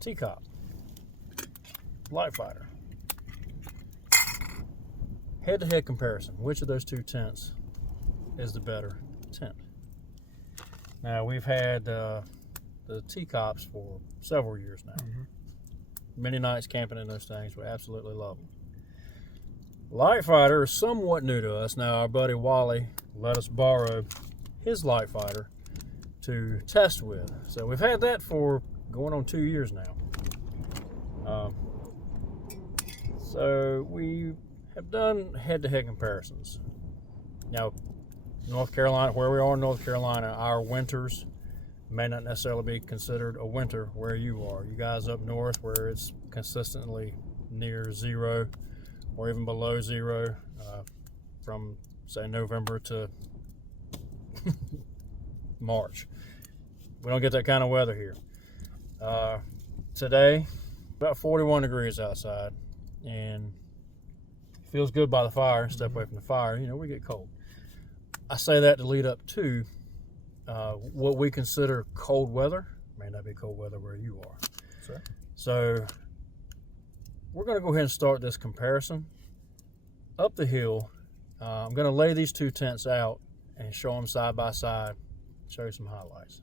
TCOP, LiteFighter. Head-to-head comparison. Which of those two tents is the better tent? Now, we've had the TCOPs for several years now. Many nights camping in those things. We absolutely love them. LiteFighter is somewhat new to us. Now, our buddy Wally let us borrow his LiteFighter to test with. So we've had that for going on 2 years now. So we have done head-to-head comparisons. Now, North Carolina, where we are in North Carolina, our winters may not necessarily be considered a winter where you are. You guys up north where it's consistently near zero or even below zero from, say, November to March. We don't get that kind of weather here. Today, about 41 degrees outside, and feels good by the fire. Step away from the fire, you know, we get cold. I say that to lead up to what we consider cold weather. May not be cold weather where you are. Sure. So we're going to go ahead and start this comparison up the hill. I'm going to lay these two tents out and show them side by side, show you some highlights.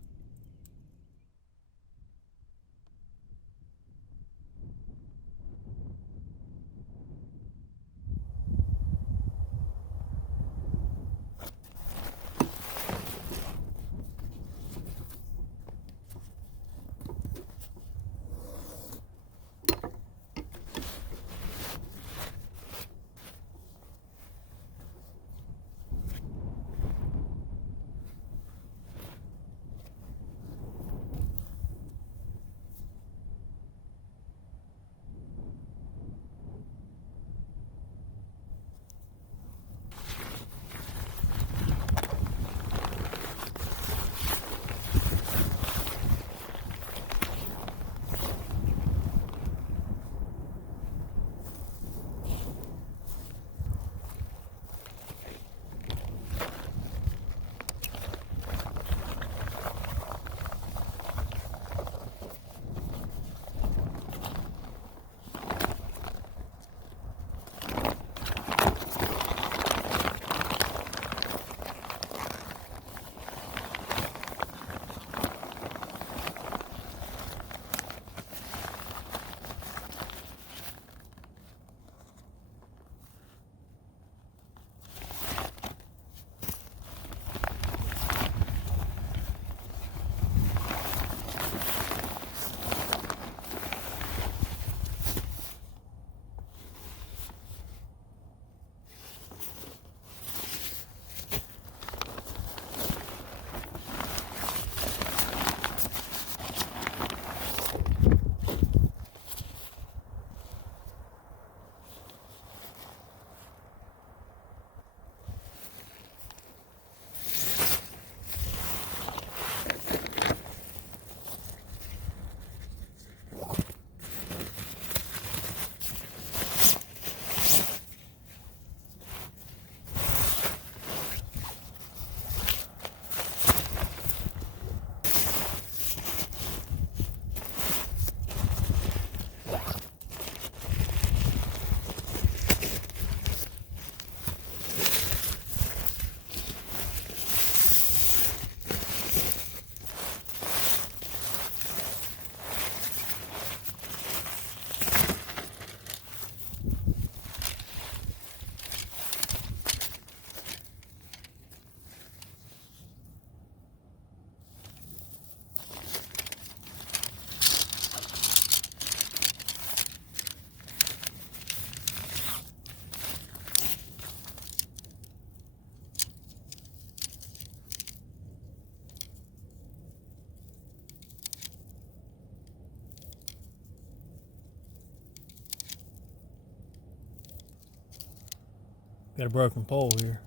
Got a broken pole here.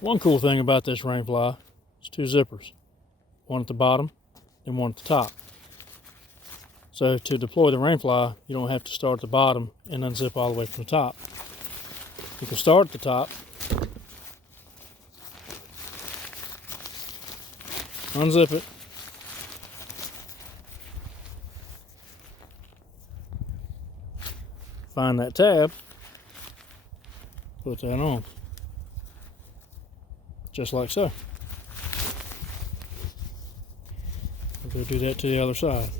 One cool thing about this Rainfly is two zippers, one at the bottom and one at the top. So to deploy the Rainfly, you don't have to start at the bottom and unzip all the way from the top. You can start at the top, unzip it, find that tab, put that on, just like so. We'll go do that to the other side.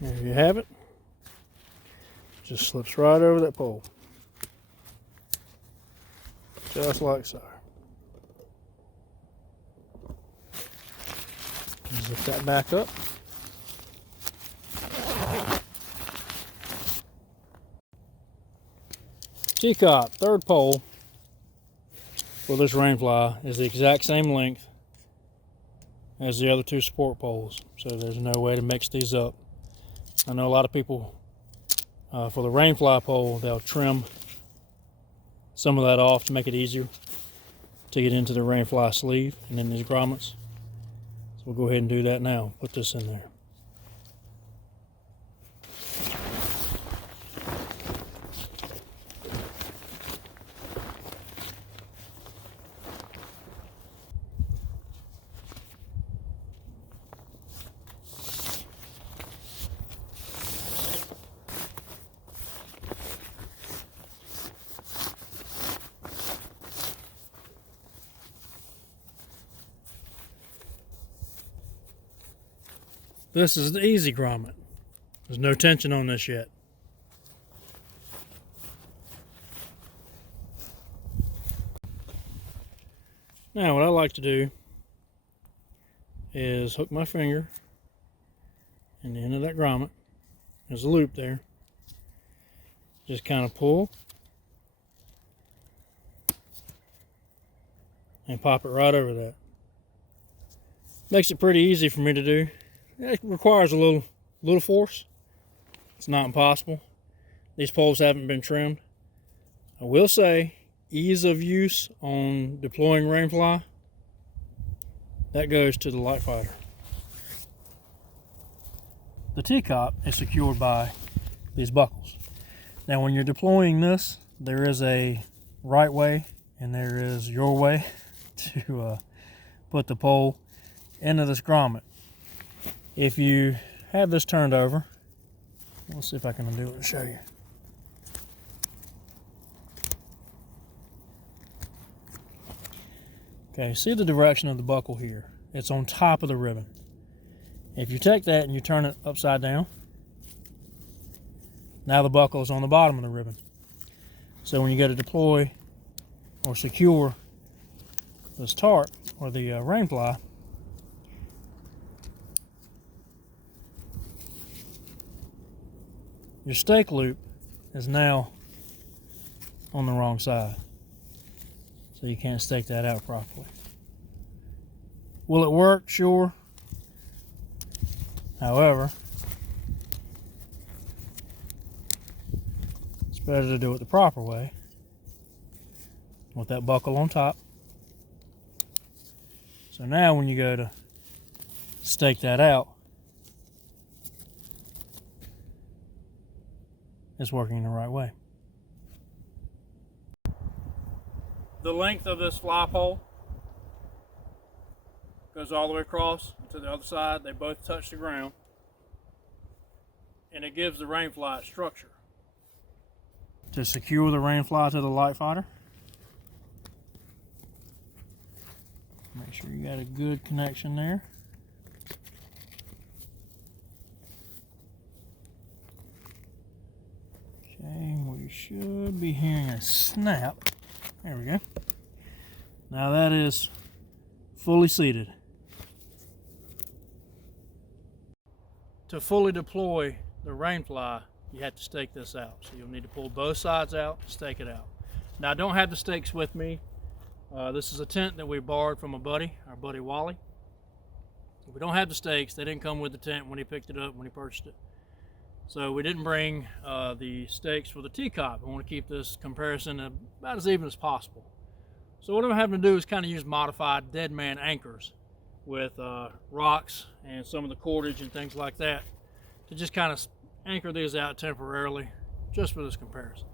There you have it. Just slips right over that pole. Just like so. Zip that back up. TCOP, third pole for this Rainfly is the exact same length as the other two support poles, so there's no way to mix these up. I know a lot of people, for the Rainfly pole, they'll trim some of that off to make it easier to get into the Rainfly sleeve and in these grommets. So we'll go ahead and do that now. Put this in there. This is the easy grommet. There's no tension on this yet. Now what I like to do is hook my finger in the end of that grommet. There's a loop there. Just kind of pull and pop it right over that. Makes it pretty easy for me to do. It requires a little force. It's not impossible. These poles haven't been trimmed. I will say, ease of use on deploying Rainfly, that goes to the LiteFighter. The TCOP is secured by these buckles. Now when you're deploying this, there is a right way and there is your way to put the pole into this grommet. If you have this turned over, let's see if I can undo it and show you. Okay, see the direction of the buckle here? It's on top of the ribbon. If you take that and you turn it upside down, now the buckle is on the bottom of the ribbon. So when you go to deploy or secure this tarp or the Rainfly, your stake loop is now on the wrong side, so you can't stake that out properly. Will it work? Sure. However, it's better to do it the proper way, with that buckle on top. So now when you go to stake that out, it's working in the right way. The length of this fly pole goes all the way across to the other side. They both touch the ground, and it gives the Rainfly structure. To secure the Rainfly to the LiteFighter, make sure you got a good connection there. Okay, we should be hearing a snap. There we go. Now that is fully seated. To fully deploy the Rainfly, you have to stake this out. So you'll need to pull both sides out, stake it out. Now I don't have the stakes with me. This is a tent that we borrowed from our buddy Wally. We don't have the stakes. They didn't come with the tent when he picked it up, when he purchased it. So we didn't bring the stakes for the TCOP. I want to keep this comparison about as even as possible. So what I'm having to do is kind of use modified dead man anchors with rocks and some of the cordage and things like that to just kind of anchor these out temporarily just for this comparison.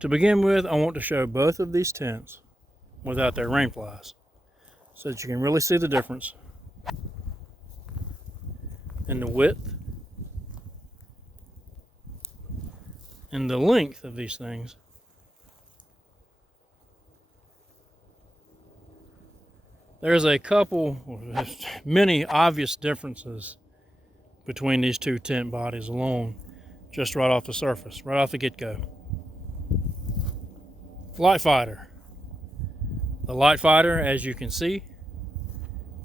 To begin with, I want to show both of these tents without their rainflies so that you can really see the difference in the width and the length of these things. There's a couple, many obvious differences between these two tent bodies alone, just right off the surface, right off the get-go. LiteFighter. The LiteFighter, as you can see,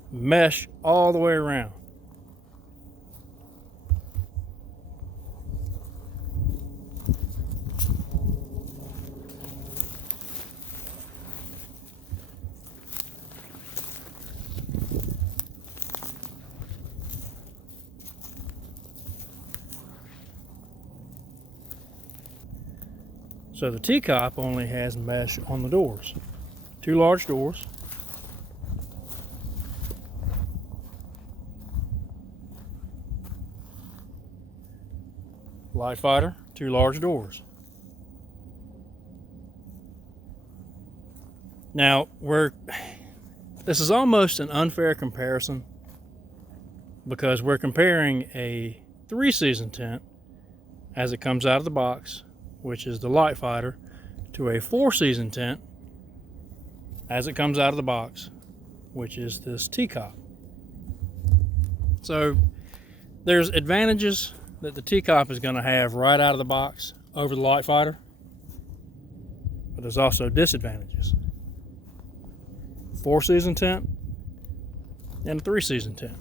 mesh all the way around. So the TCOP only has mesh on the doors. Two large doors. LiteFighter, two large doors. Now, this is almost an unfair comparison because we're comparing a 3-season tent as it comes out of the box, which is the LiteFighter, to a 4-season tent as it comes out of the box, which is this TCOP. So there's advantages that the TCOP is going to have right out of the box over the LiteFighter, but there's also disadvantages. 4-season tent and a 3-season tent.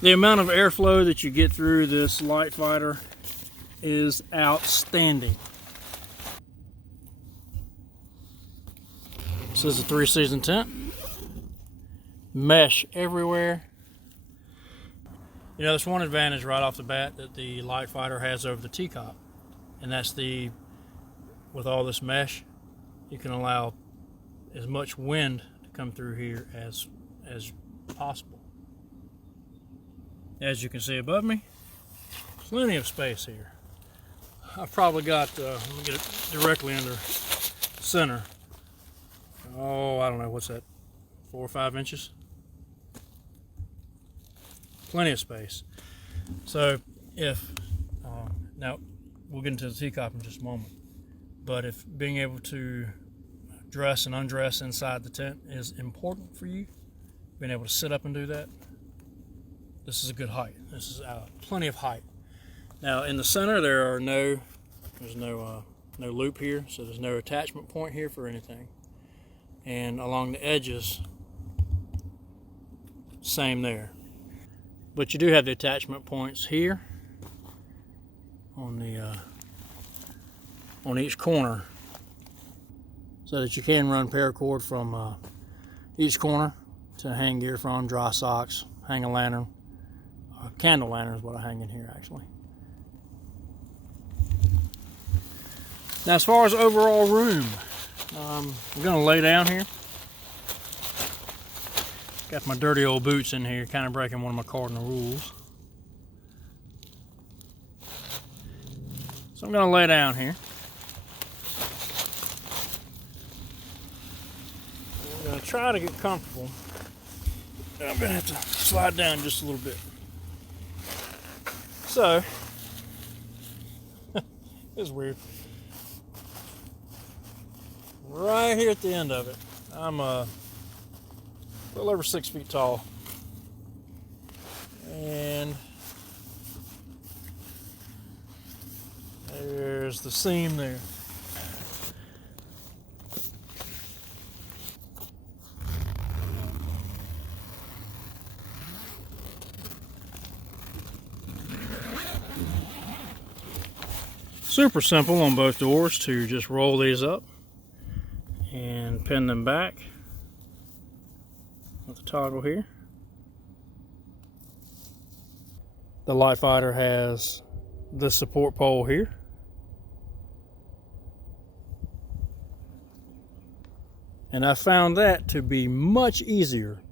The amount of airflow that you get through this LiteFighter is outstanding. This is a 3-season tent. Mesh everywhere. You know, there's one advantage right off the bat that the LiteFighter has over the TCOP, and that's with all this mesh, you can allow as much wind to come through here as possible. As you can see above me, plenty of space here. I've probably got, let me get it directly under center. Oh, I don't know, what's that, 4 or 5 inches? Plenty of space. So now we'll get into the TCOP in just a moment, but if being able to dress and undress inside the tent is important for you, being able to sit up and do that, this is a good height. This is plenty of height. Now in the center there's no loop here, so there's no attachment point here for anything. And along the edges, same there. But you do have the attachment points here on each corner, so that you can run paracord from each corner to hang gear from, dry socks, hang a lantern. Candle lantern is what I hang in here actually. Now as far as overall room, I'm going to lay down here. Got my dirty old boots in here, kind of breaking one of my cardinal rules. So I'm going to lay down here. I'm going to try to get comfortable. I'm going to have to slide down just a little bit. So, it's weird. Right here at the end of it, I'm a little over 6 feet tall. And there's the seam there. Super simple on both doors to just roll these up and pin them back with the toggle here. The LiteFighter has this support pole here. And I found that to be much easier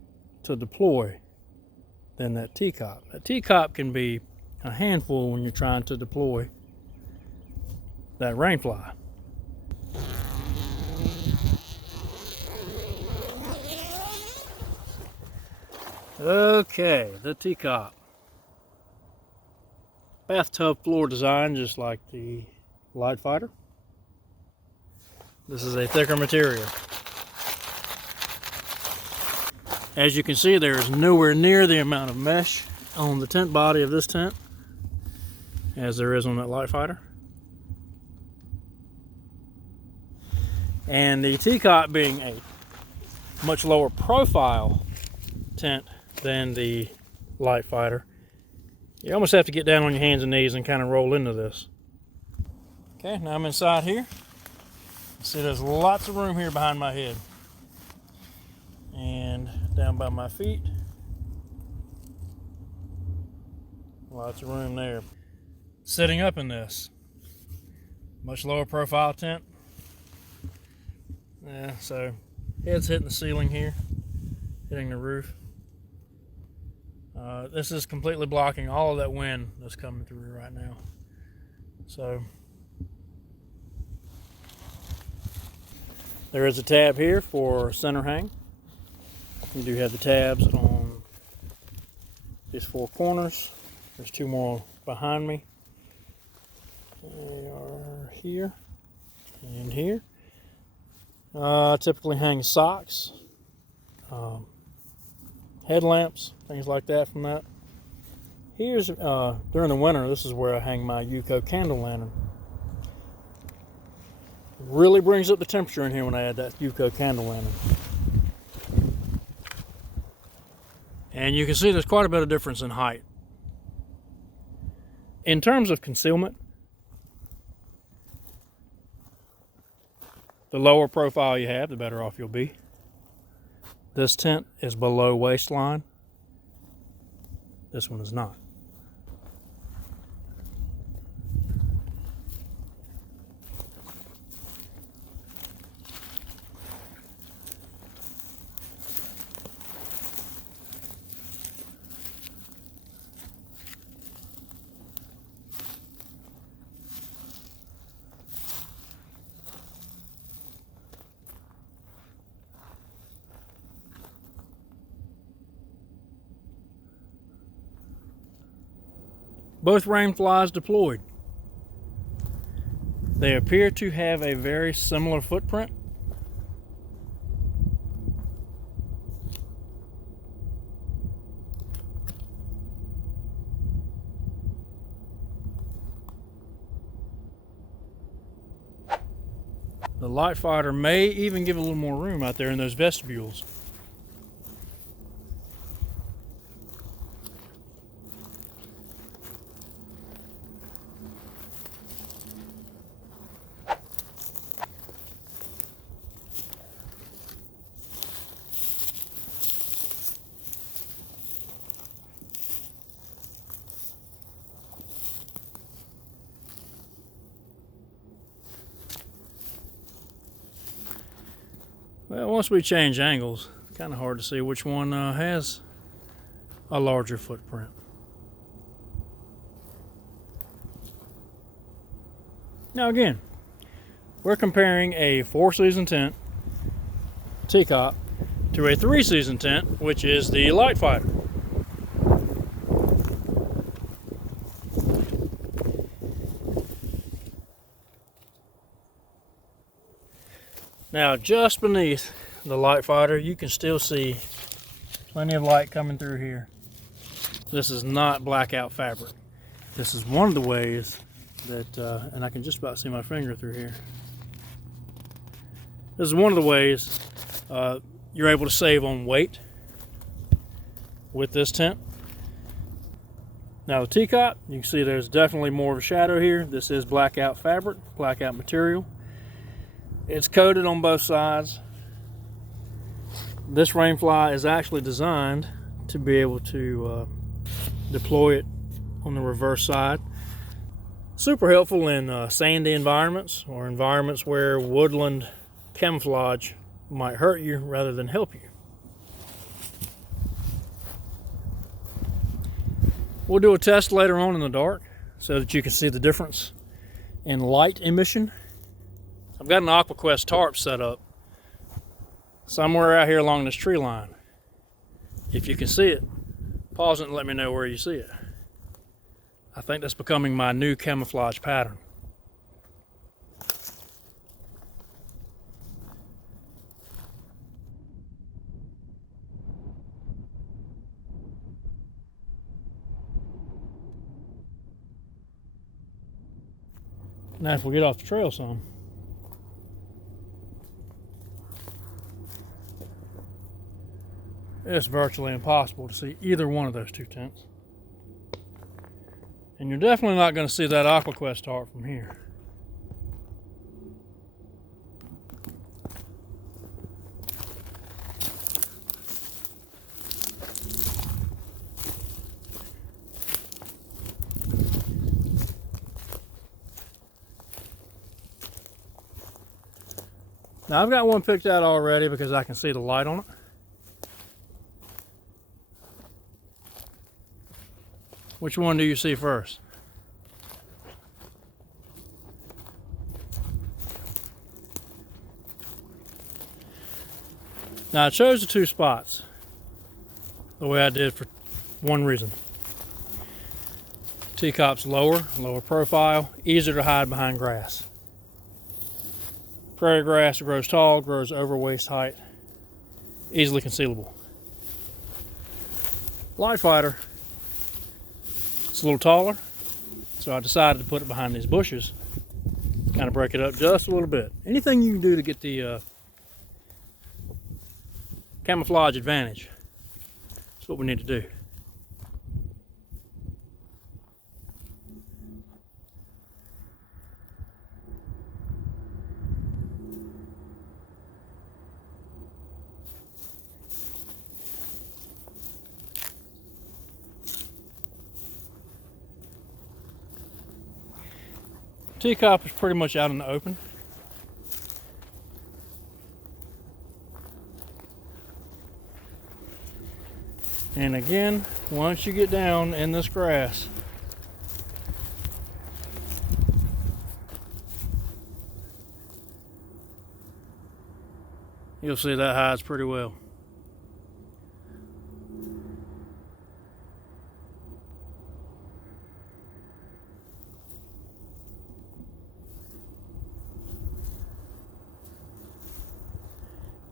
to deploy than that TCOP. That TCOP can be a handful when you're trying to deploy that Rainfly. Okay, the TCOP. Bathtub floor design, just like the LiteFighter. This is a thicker material. As you can see, there is nowhere near the amount of mesh on the tent body of this tent as there is on that LiteFighter. And the TCOP being a much lower profile tent than the LiteFighter, you almost have to get down on your hands and knees and kind of roll into this. Okay, now I'm inside here. See, there's lots of room here behind my head. And down by my feet. Lots of room there. Sitting up in this. Much lower profile tent. Yeah, so head's hitting the ceiling here. Hitting the roof. This is completely blocking all of that wind that's coming through right now. So there is a tab here for center hang. You do have the tabs on these four corners. There's two more behind me. They are here and here. Typically hang socks, headlamps, things like that from that. Here's, during the winter, this is where I hang my UCO candle lantern. Really brings up the temperature in here when I add that UCO candle lantern. And you can see there's quite a bit of difference in height. In terms of concealment, the lower profile you have, the better off you'll be. This tent is below waistline. This one is not. Both Rainflies deployed. They appear to have a very similar footprint. The LiteFighter may even give a little more room out there in those vestibules. Well, once we change angles, it's kind of hard to see which one has a larger footprint. Now again, we're comparing a 4-season tent, TCOP, to a 3-season tent, which is the LiteFighter. Now, just beneath the LiteFighter, you can still see plenty of light coming through here. This is not blackout fabric. This is one of the ways that, and I can just about see my finger through here. This is one of the ways you're able to save on weight with this tent. Now the TCOP, you can see there's definitely more of a shadow here. This is blackout fabric, blackout material. It's coated on both sides. This Rainfly is actually designed to be able to deploy it on the reverse side. Super helpful in sandy environments or environments where woodland camouflage might hurt you rather than help you. We'll do a test later on in the dark so that you can see the difference in light emission. I've got an AquaQuest tarp set up somewhere out here along this tree line. If you can see it, pause it and let me know where you see it. I think that's becoming my new camouflage pattern. Now if we get off the trail some, it's virtually impossible to see either one of those two tents. And you're definitely not going to see that AquaQuest tarp from here. Now I've got one picked out already because I can see the light on it. Which one do you see first? Now I chose the two spots the way I did for one reason. TCOP's lower profile, easier to hide behind grass. Prairie grass grows tall, grows over waist height, easily concealable. LiteFighter, it's a little taller, so I decided to put it behind these bushes, kind of break it up just a little bit. Anything you can do to get the camouflage advantage, that's what we need to do. TCOP is pretty much out in the open. And again, once you get down in this grass, you'll see that hides pretty well.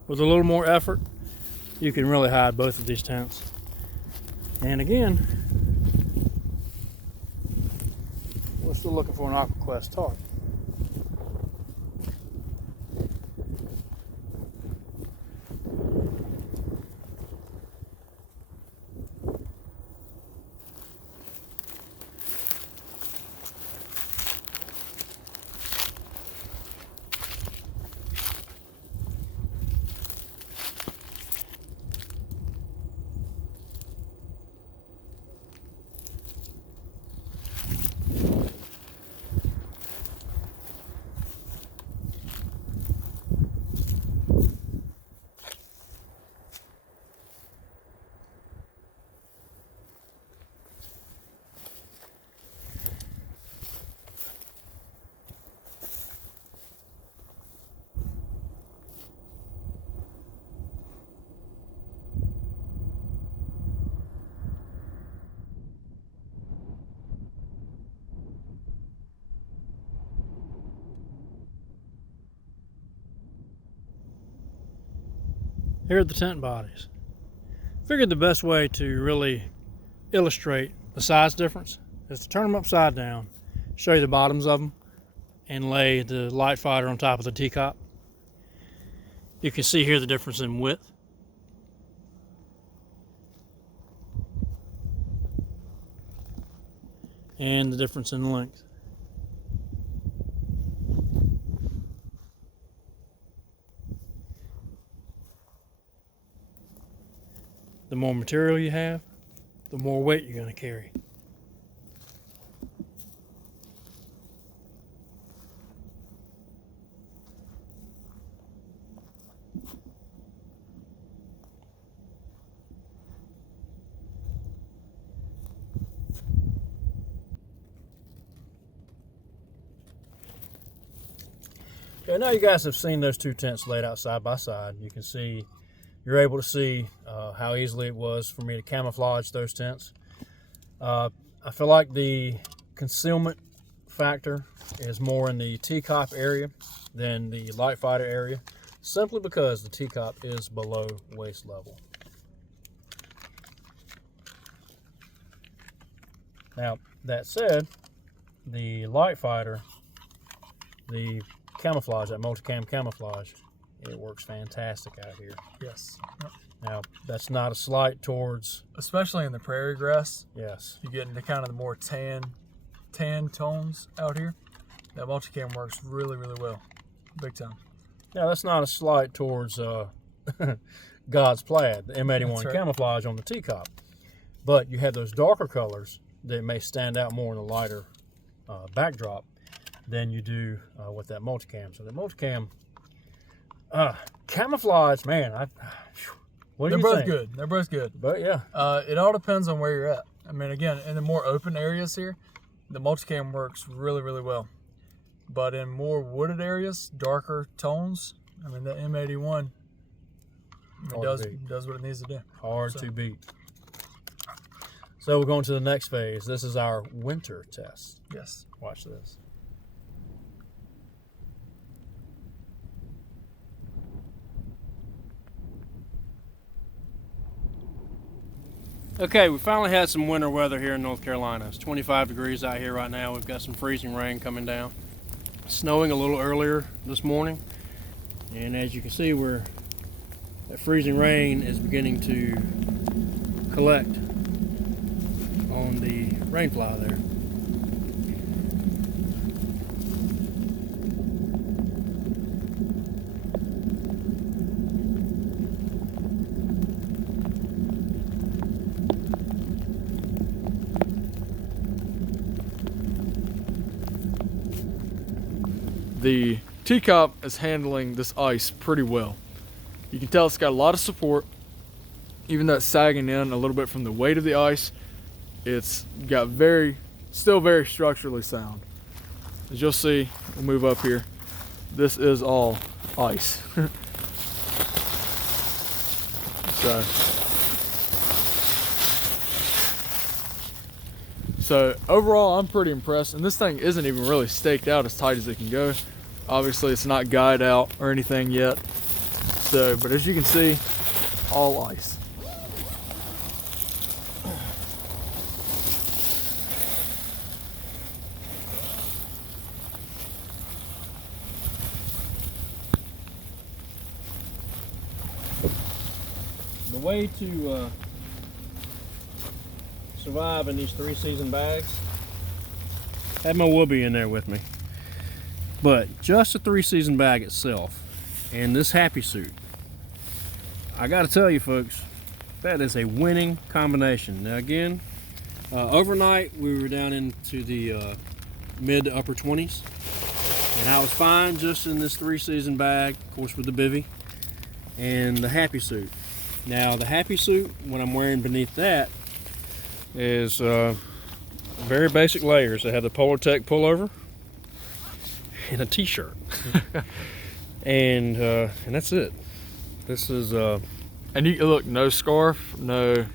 With a little more effort, you can really hide both of these tents. And again, we're still looking for an AquaQuest tarp. Here are the tent bodies. Figured the best way to really illustrate the size difference is to turn them upside down, show you the bottoms of them, and lay the LiteFighter on top of the TCOP. You can see here the difference in width. and the difference in length. The more material you have, the more weight you're going to carry. Okay, now you guys have seen those two tents laid out side by side. You can see, you're able to see how easily it was for me to camouflage those tents. I feel like the concealment factor is more in the TCOP area than the LiteFighter area, simply because the TCOP is below waist level. Now, that said, the LiteFighter, the camouflage, that multicam camouflage, it works fantastic out here. Yes. Yep. Now, that's not a slight towards... Especially in the prairie grass. Yes. You get into kind of the more tan tones out here. That multicam works really, really well. Big time. Yeah, that's not a slight towards God's Plaid, the M81 right. camouflage on the TCOP. But you have those darker colors that may stand out more in the lighter backdrop than you do with that multicam. So the multicam camouflage, man, what do you think? They're both good. They're both good. But yeah, it all depends on where you're at. I mean, again, in the more open areas here, the multicam works really, really well. But in more wooded areas, darker tones, I mean, the M81 does what it needs to do. Hard to beat. So we're going to the next phase. This is our winter test. Yes. Watch this. Okay, we finally had some winter weather here in North Carolina. It's 25 degrees out here right now. We've got some freezing rain coming down. It's snowing a little earlier this morning. And as you can see, that freezing rain is beginning to collect on the Rainfly there. The TCOP is handling this ice pretty well. You can tell it's got a lot of support. Even though it's sagging in a little bit from the weight of the ice, it's got still very structurally sound. As you'll see, we'll move up here. This is all ice. So overall, I'm pretty impressed. And this thing isn't even really staked out as tight as it can go. Obviously, it's not guyed out or anything yet. But as you can see, all ice. The way to survive in these 3-season bags, I had my whoopee in there with me, but just a 3-season bag itself and this happy suit, I gotta tell you folks, that is a winning combination. Now again, overnight we were down into the mid to upper 20s and I was fine just in this 3-season bag, of course with the bivvy and the happy suit. Now the happy suit, what I'm wearing beneath that is very basic layers. I have the Polar Tech pullover and a t-shirt. and that's it. This is and you look, no scarf, no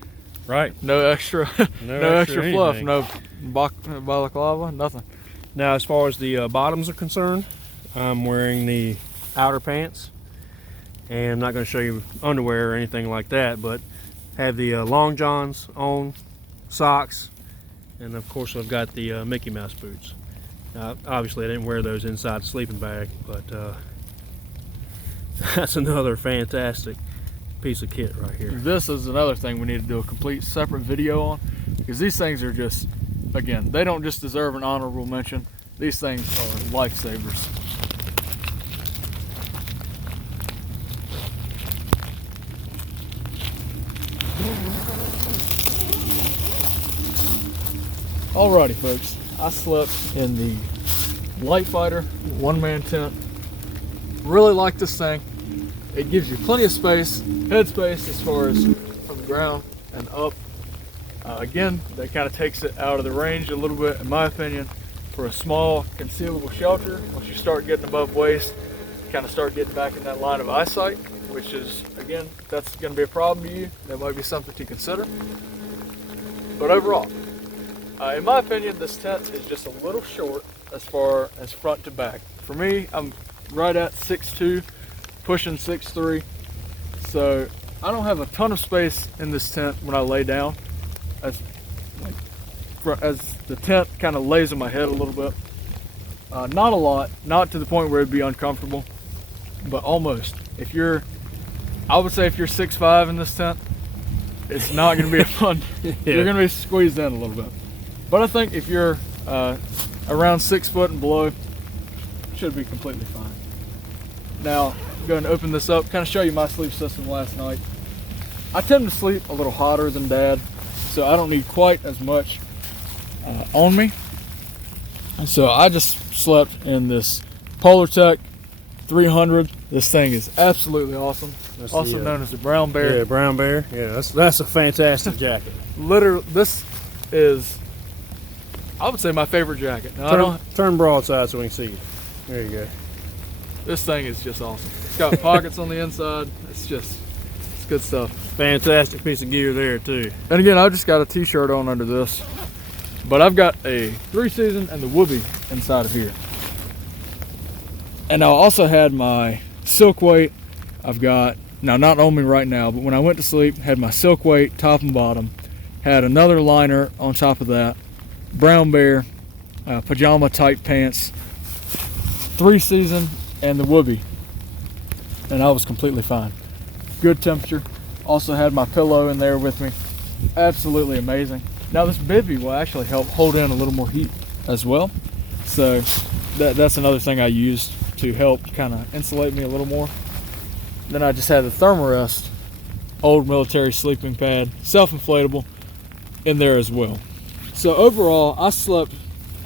extra no extra fluff, no balaclava, nothing. Now as far as the bottoms are concerned, I'm wearing the outer pants, and I'm not going to show you underwear or anything like that, but have the long johns on, socks, and of course I've got the Mickey Mouse boots. Now, obviously I didn't wear those inside the sleeping bag, but that's another fantastic piece of kit right here. This is another thing we need to do a complete separate video on, because these things are just again, they don't just deserve an honorable mention. These things are lifesavers. Alrighty folks, I slept in the LiteFighter one-man tent. Really like this thing. It gives you plenty of space, head space as far as from the ground and up. Again, that kind of takes it out of the range a little bit, in my opinion, for a small concealable shelter. Once you start getting above waist, you kind of start getting back in that line of eyesight, which is, again, if that's going to be a problem to you, that might be something to consider. But overall, in my opinion, this tent is just a little short as far as front to back. For me, I'm right at 6'2", pushing 6'3", so I don't have a ton of space in this tent when I lay down, as the tent kind of lays on my head a little bit. Not a lot, not to the point where it'd be uncomfortable, but almost. I would say if you're 6'5" in this tent, it's not going to be fun. Yeah. You're going to be squeezed in a little bit. But I think if you're around 6 foot and below, should be completely fine. Now, I'm going to open this up, kind of show you my sleep system last night. I tend to sleep a little hotter than Dad, so I don't need quite as much on me. And so I just slept in this Polartec 300. This thing is absolutely awesome. That's also known as the Brown Bear. Yeah, Brown Bear. Yeah, that's a fantastic jacket. Literally, this is, I would say, my favorite jacket. Now, turn broadside so we can see you. There you go. This thing is just awesome. It's got pockets on the inside. It's good stuff. Fantastic piece of gear there too. And again, I've just got a t-shirt on under this, but I've got a 3-season and the Whoopee inside of here. And I also had my silk weight. I've got, now not on me right now, but when I went to sleep, had my silk weight top and bottom, had another liner on top of that, Brown Bear, pajama type pants, 3-season, and the Whoopee, and I was completely fine. Good temperature. Also had my pillow in there with me. Absolutely amazing. Now this bivvy will actually help hold in a little more heat as well, so that's another thing I used to help kind of insulate me a little more. Then I just had the Thermarest old military sleeping pad, self-inflatable, in there as well. So overall, I slept,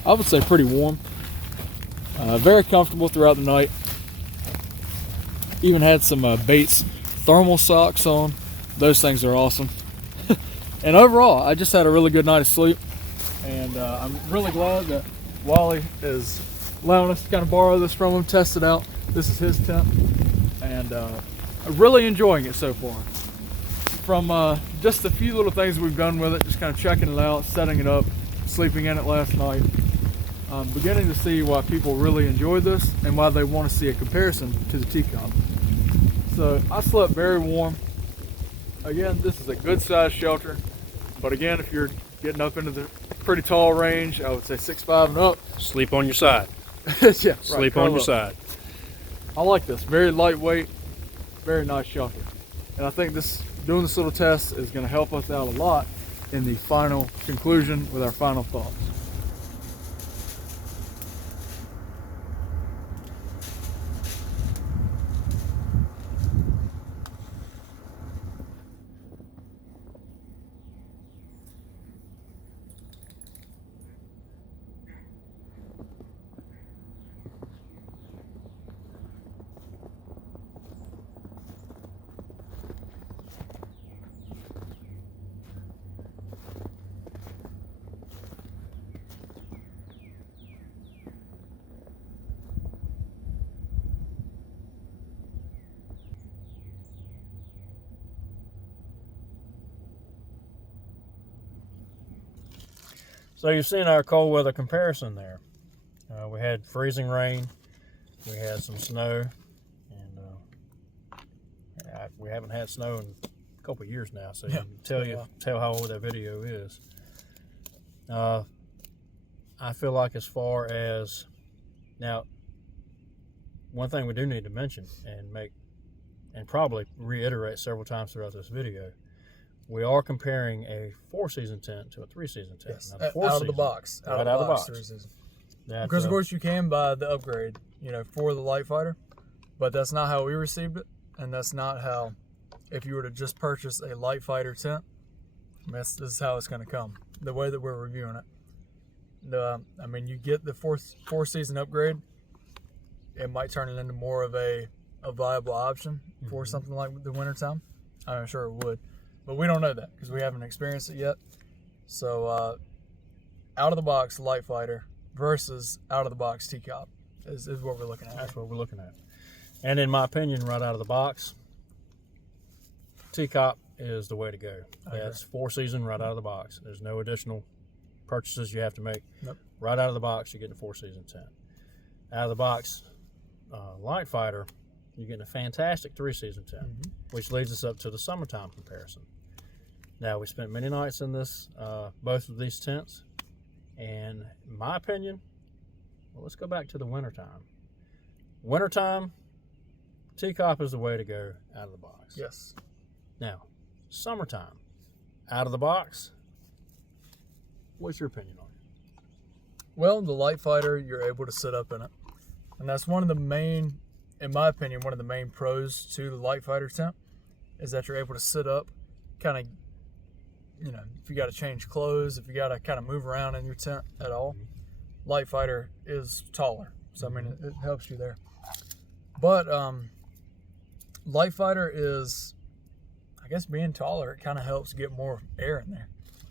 I would say, pretty warm. Very comfortable throughout the night. Even had some Bates thermal socks on. Those things are awesome. And overall, I just had a really good night of sleep. And I'm really glad that Wally is allowing us to kind of borrow this from him, test it out. This is his tent. And I'm really enjoying it so far. From just a few little things we've done with it, just kind of checking it out, setting it up, sleeping in it last night. I'm beginning to see why people really enjoy this and why they want to see a comparison to the TCOP. So I slept very warm. Again, this is a good sized shelter, but again, if you're getting up into the pretty tall range, I would say 6'5" and up. Sleep on your side. Yeah, sleep on your side. I like this. Very lightweight, very nice shelter. And I think doing this little test is going to help us out a lot in the final conclusion with our final thoughts. So you've seen our cold weather comparison there. We had freezing rain, we had some snow, and we haven't had snow in a couple of years now, so you can tell how old that video is. I feel like as far as, now, one thing we do need to mention and probably reiterate several times throughout this video, we are comparing a 4-season tent to a 3-season tent. Yes, Now, the out of 4-season, the box. Right out of the box. 3-season. That, Because of course you can buy the upgrade, for the LiteFighter, but that's not how we received it, and that's not how, if you were to just purchase a LiteFighter tent, this is how it's going to come. The way that we're reviewing it. You get the 4-season upgrade. It might turn it into more of a viable option for something like the wintertime. I'm sure it would, but we don't know that because we haven't experienced it yet. So, out of the box LiteFighter versus out of the box TCOP is what we're looking at. That's what we're looking at. And in my opinion, right out of the box, TCOP is the way to go. That's 4-season right out of the box. There's no additional purchases you have to make. Nope. Right out of the box, you're getting a 4-season tent. Out of the box, LiteFighter, you're getting a fantastic 3-season tent, which leads us up to the summertime comparison. Now, we spent many nights in both of these tents, and in my opinion, let's go back to the wintertime. Wintertime, TCOP is the way to go out of the box. Yes. Now, summertime, out of the box, what's your opinion on it? Well, the LiteFighter, you're able to sit up in it. And that's one of the main, in my opinion, one of the main pros to the LiteFighter tent is that you're able to sit up, kind of, if you got to change clothes, if you got to kind of move around in your tent at all. LiteFighter is taller. So, it helps you there. But LiteFighter is, I guess, being taller, it kind of helps get more air in there.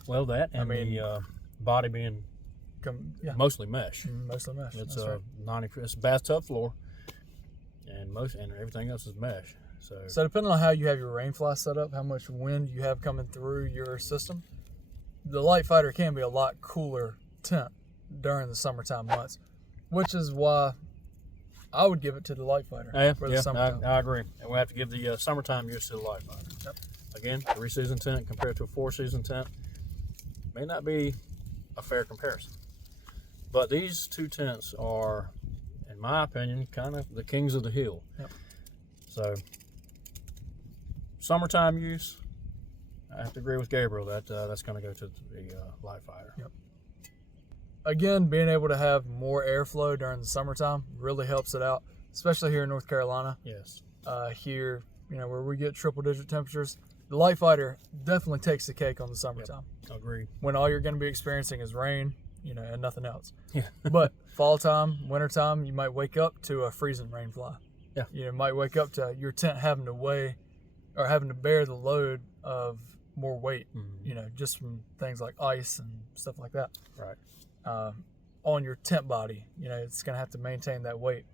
Well, that and the body being mostly mesh. Mostly mesh. It's That's a right. it's a bathtub floor, and everything else is mesh. So depending on how you have your Rainfly set up, how much wind you have coming through your system, the LiteFighter can be a lot cooler tent during the summertime months, which is why I would give it to the LiteFighter for the summertime. I agree. And we have to give the summertime use to the LiteFighter. Yep. Again, 3-season tent compared to a 4-season tent may not be a fair comparison. But these two tents are, in my opinion, kind of the kings of the hill. Yep. So, summertime use, I have to agree with Gabriel that that's going to go to the LiteFighter. Yep. Again, being able to have more airflow during the summertime really helps it out, especially here in North Carolina. Yes. Here, where we get triple-digit temperatures, the LiteFighter definitely takes the cake on the summertime. Yep. Agreed. When all you're going to be experiencing is rain, and nothing else. Yeah. But fall time, winter time, you might wake up to a freezing rainfly. Yeah. You might wake up to your tent having to bear the load of more weight, just from things like ice and stuff like that. Right. On your tent body, it's going to have to maintain that weight.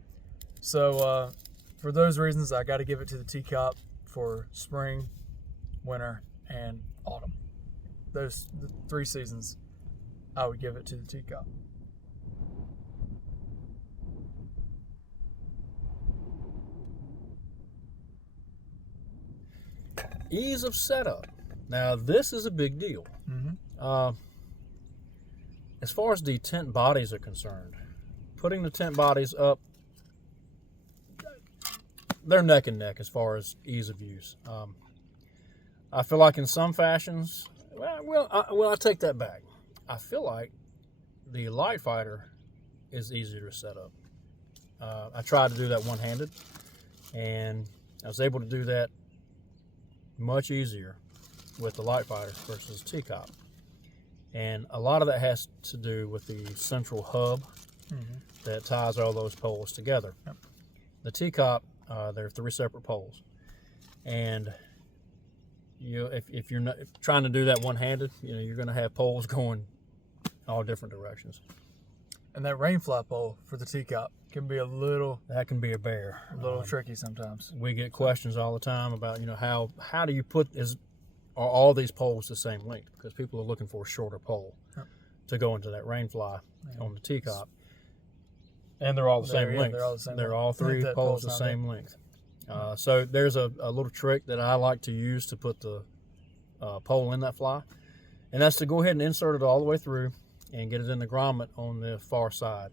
So for those reasons, I got to give it to the TCOP for spring, winter, and autumn. The 3 seasons, I would give it to the TCOP. Ease of setup. Now, this is a big deal. As far as the tent bodies are concerned, putting the tent bodies up, they're neck and neck as far as ease of use. I feel like in some fashions, I take that back. I feel like the LiteFighter is easier to set up. I tried to do that one-handed, and I was able to do that much easier with the LiteFighter versus TCOP. And a lot of that has to do with the central hub that ties all those poles together. Yep. The TCOP, there are 3 separate poles. And if you're not trying to do that one-handed, you're going to have poles going all different directions. And that Rainfly pole for the TCOP can be that can be a bear. A little tricky sometimes. We get questions all the time about, how do you are all these poles the same length? Because people are looking for a shorter pole to go into that Rainfly on the TCOP. And they're all the same length. They're all 3 poles the same length. So there's a little trick that I like to use to put the pole in that fly. And that's to go ahead and insert it all the way through and get it in the grommet on the far side.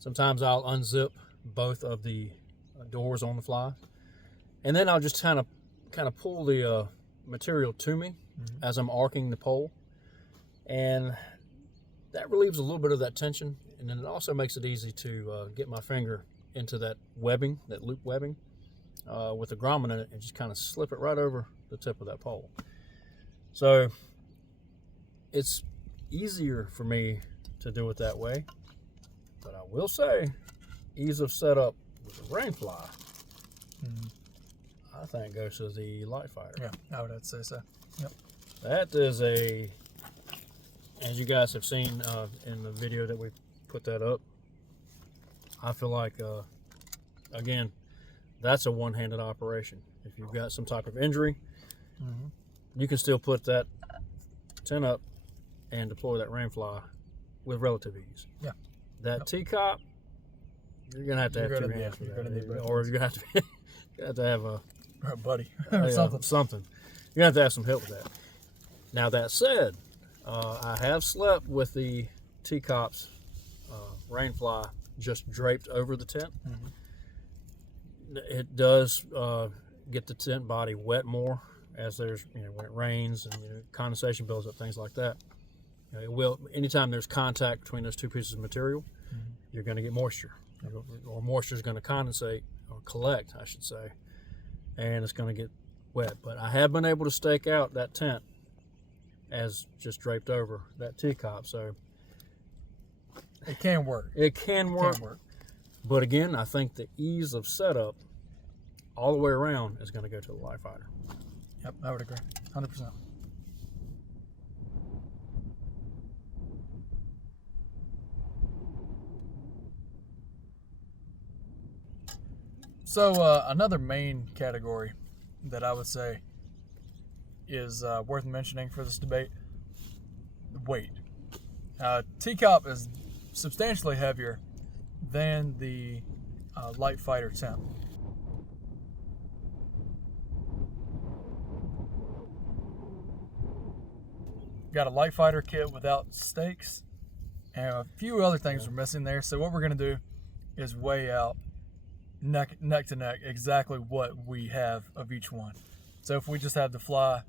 Sometimes I'll unzip both of the doors on the fly. And then I'll just kind of pull the material to me as I'm arcing the pole, and that relieves a little bit of that tension, and then it also makes it easy to get my finger into that webbing, that loop webbing, with the grommet in it, and just kind of slip it right over the tip of that pole. So it's easier for me to do it that way, but I will say ease of setup with the Rainfly, I think goes to the LiteFighter. Yeah, I would have to say so. Yep. That is a, as you guys have seen in the video that we put that up, I feel like, again, that's a one-handed operation. If you've got some type of injury, you can still put that tent up and deploy that Rainfly with relative ease. Yeah. That TCOP, you're gonna have to have two hands for that, or you're gonna have to, you have to have a buddy or something. Something. You're gonna have to have some help with that. Now that said, I have slept with the TCOP's Rainfly just draped over the tent. It does get the tent body wet more as there's, when it rains and condensation builds up, things like that. It will, anytime there's contact between those two pieces of material, you're going to get moisture, or moisture is going to condensate or collect, I should say, and it's going to get wet. But I have been able to stake out that tent as just draped over that TCOP, so it can work. It can work. But again, I think the ease of setup all the way around is going to go to the LiteFighter. Yep, I would agree, 100%. So another main category that I would say is worth mentioning for this debate, weight. TCOP is substantially heavier than the LiteFighter tent. Got a LiteFighter kit without stakes, and a few other things we're missing there. So what we're going to do is weigh out neck to neck exactly what we have of each one. So if we just have the fly,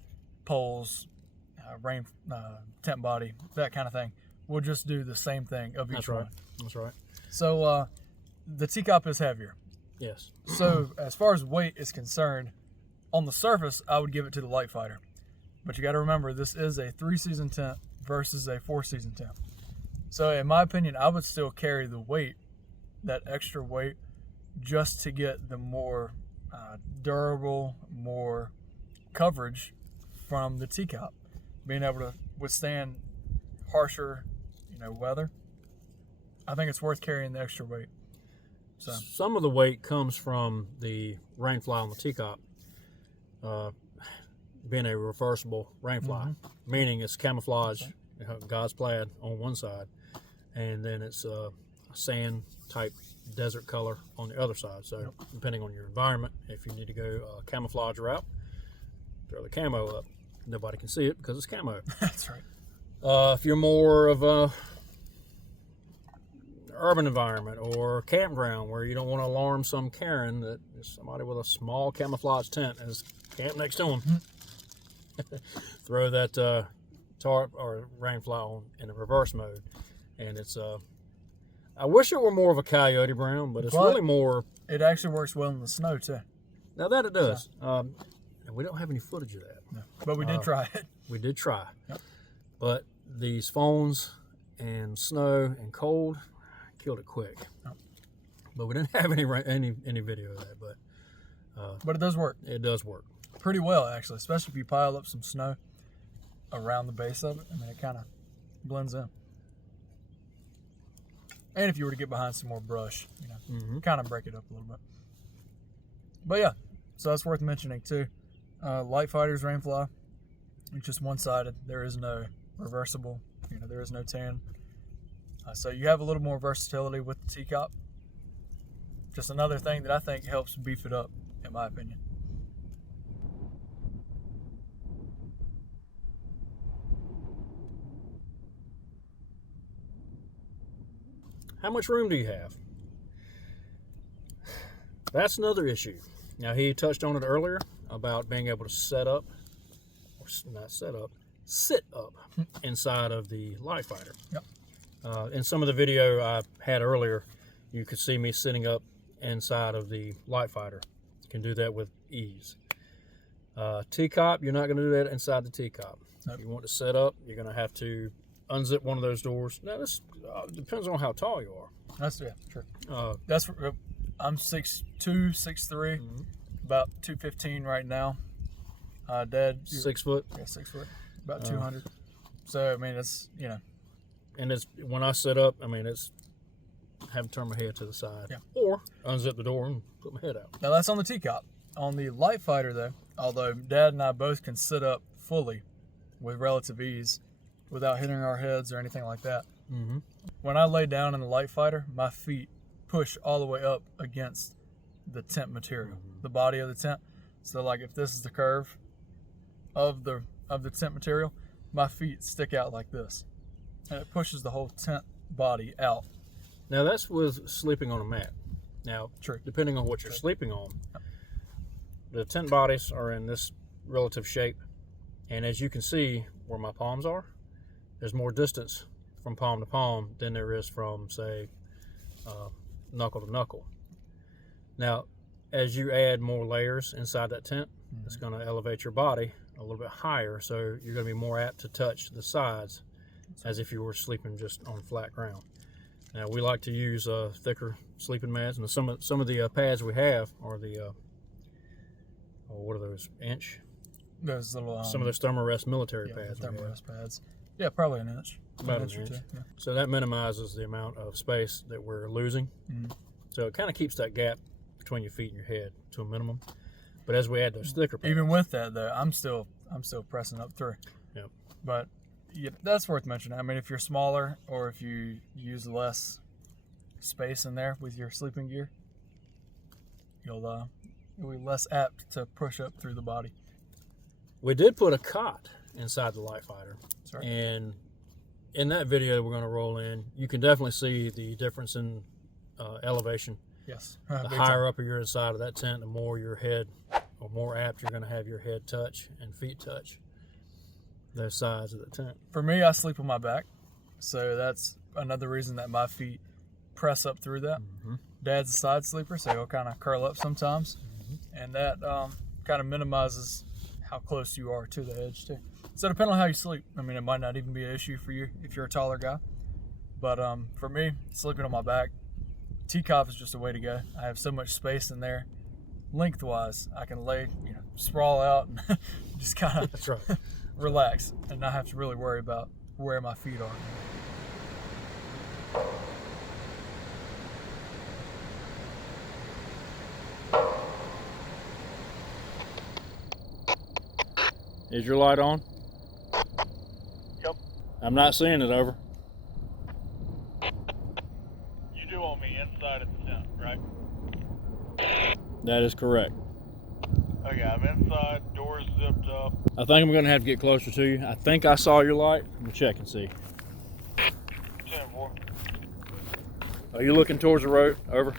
poles, tent body, that kind of thing, we'll just do the same thing of each one. That's right. So the TCOP is heavier. Yes. So as far as weight is concerned, on the surface, I would give it to the LiteFighter. But you got to remember, this is a 3-season tent versus a 4-season tent. So in my opinion, I would still carry the weight, that extra weight, just to get the more durable, more coverage from the TCOP. Being able to withstand harsher, weather. I think it's worth carrying the extra weight. So some of the weight comes from the Rainfly on the TCOP being a reversible Rainfly, meaning it's camouflage, God's plaid on one side, and then it's a sand type desert color on the other side. So depending on your environment, if you need to go camouflage route, throw the camo up. Nobody can see it because it's camo. That's right. If you're more of a urban environment or campground where you don't want to alarm some Karen that somebody with a small camouflage tent is camped next to them, throw that tarp or Rainfly on in the reverse mode, and it's I wish it were more of a coyote brown, but it's really more. It actually works well in the snow too. Now that it does, and we don't have any footage of that. No. But we did try it. We did try, yep. But these phones and snow and cold killed it quick. Yep. But we didn't have any video of that. But it does work. It does work pretty well, actually, especially if you pile up some snow around the base of it. I mean, it kind of blends in. And if you were to get behind some more brush, kind of break it up a little bit. But yeah, so that's worth mentioning too. LiteFighter's Rainfly, it's just one-sided. There is no reversible. There is no tan. So you have a little more versatility with the TCOP. Just another thing that I think helps beef it up, in my opinion. How much room do you have? That's another issue. Now, he touched on it earlier about being able to set up or not set up, sit up inside of the LiteFighter. Yep. In some of the video I had earlier, you could see me sitting up inside of the LiteFighter. You can do that with ease. TCOP, you're not going to do that inside the TCOP. Nope. If you want to set up, you're going to have to unzip one of those doors. Now, this depends on how tall you are. That's true. That's I'm 6'2", 6'3", about 215 right now. Dad, 6 foot. Yeah, 6 foot, about 200. So I mean, it's And it's when I sit up, I mean it's have to turn my head to the side, or unzip the door and put my head out. Now that's on the TCOP. On the LiteFighter though, although Dad and I both can sit up fully with relative ease without hitting our heads or anything like that. When I lay down in the LiteFighter, my feet push all the way up against the tent material, the body of the tent. So like if this is the curve of the tent material, my feet stick out like this, and it pushes the whole tent body out. Now that's with sleeping on a mat. Now, depending on what you're sleeping on, the tent bodies are in this relative shape, and as you can see where my palms are, there's more distance from palm to palm than there is from, say, knuckle to knuckle. Now, as you add more layers inside that tent, it's going to elevate your body a little bit higher, so you're going to be more apt to touch the sides as if you were sleeping just on flat ground. Now, we like to use thicker sleeping mats, and some of the pads we have are the what are those, inch? Those little some of those thermarest military pads. Thermarest pads. Yeah, probably an inch. About an inch. Yeah. So that minimizes the amount of space that we're losing. So it kind of keeps that gap between your feet and your head to a minimum. But as we add those thicker pads, even with that though, I'm still pressing up through. Yep. But yeah, that's worth mentioning. I mean, if you're smaller or if you use less space in there with your sleeping gear, you'll be less apt to push up through the body. we did put a cot inside the LiteFighter. That's right. And in that video we're going to roll in, you can definitely see the difference in elevation. Yes. The higher up you're inside of that tent, the more your head, or more apt you're going to have your head touch and feet touch those sides of the tent. For me, I sleep on my back, so that's another reason that my feet press up through that. Dad's a side sleeper, so he'll kind of curl up sometimes, and that kind of minimizes how close you are to the edge too. So depending on how you sleep, I mean, it might not even be an issue for you if you're a taller guy, but for me, sleeping on my back, TCOP is just a way to go. I have so much space in there lengthwise. I can lay, sprawl out and just kind of That's right. relax and not have to really worry about where my feet are. Is your light on? Yep. I'm not seeing it, over. You do want me inside of the tent, right? That is correct. Okay, I'm inside, doors zipped up. I think I'm going to have to get closer to you. I think I saw your light. Let me check and see. 10-4. Are you looking towards the road? Over.